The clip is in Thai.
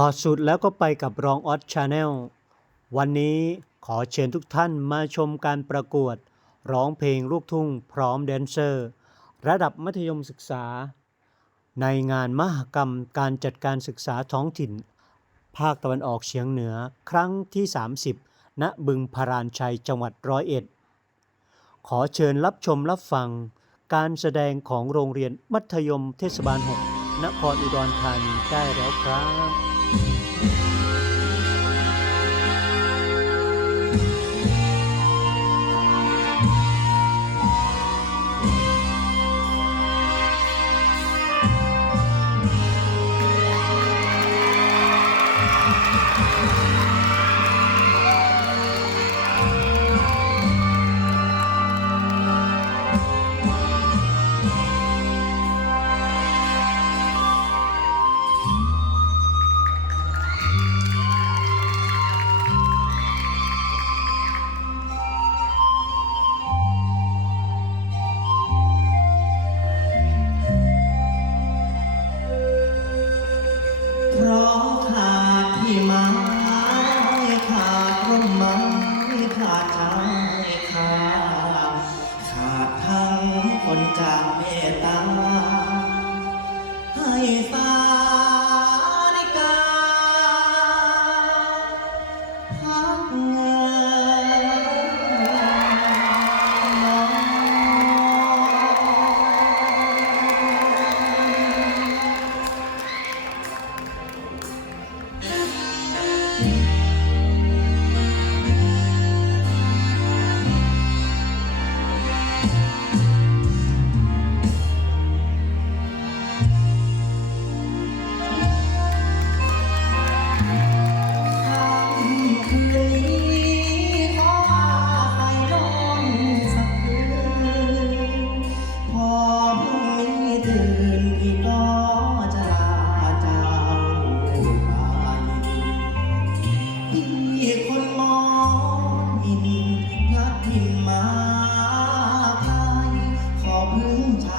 ถอดสูตรแล้วก็ไปกับรองออสชาแนลวันนี้ขอเชิญทุกท่านมาชมการประกวด ร้องเพลงลูกทุ่งพร้อมแดนเซอร์ ระดับมัธยมศึกษา ในงานมหกรรมการจัดการศึกษาท้องถิ่น ภาคตะวันออกเฉียงเหนือครั้งที่ 30 ณบึงพารานชัยจังหวัดร้อยเอ็ด ขอเชิญรับชมรับฟัง การแสดงของโรงเรียนมัธยมเทศบาล 6 นครอุดรธานีได้แล้วครับ Bye. เมตตาให้ฟ้า 음, 자.